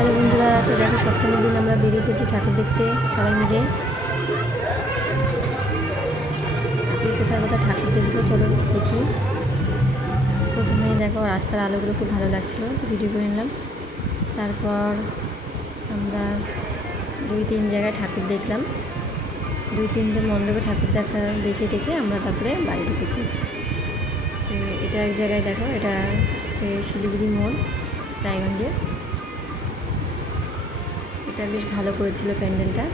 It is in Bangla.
হ্যালো বন্ধুরা, তো দেখো সপ্তমীর দিন আমরা বেরিয়ে পড়েছি ঠাকুর দেখতে সবাই মিলে। আজকে কোথায় কোথায় ঠাকুর দেখবো চলো দেখি। প্রথমে দেখো রাস্তার আলোগুলো খুব ভালো লাগছিলো, তো ভিডিও করে নিলাম। তারপর আমরা 2-3 জায়গায় ঠাকুর দেখলাম, 2-3টে মণ্ডপে ঠাকুর দেখে আমরা তারপরে বাড়ি ঢুকেছি। তো এটা এক জায়গায় দেখো, এটা হচ্ছে শিলিগুড়ি মোড়, রায়গঞ্জে। এটা বেশ ভালো করেছিল প্যান্ডেলটা।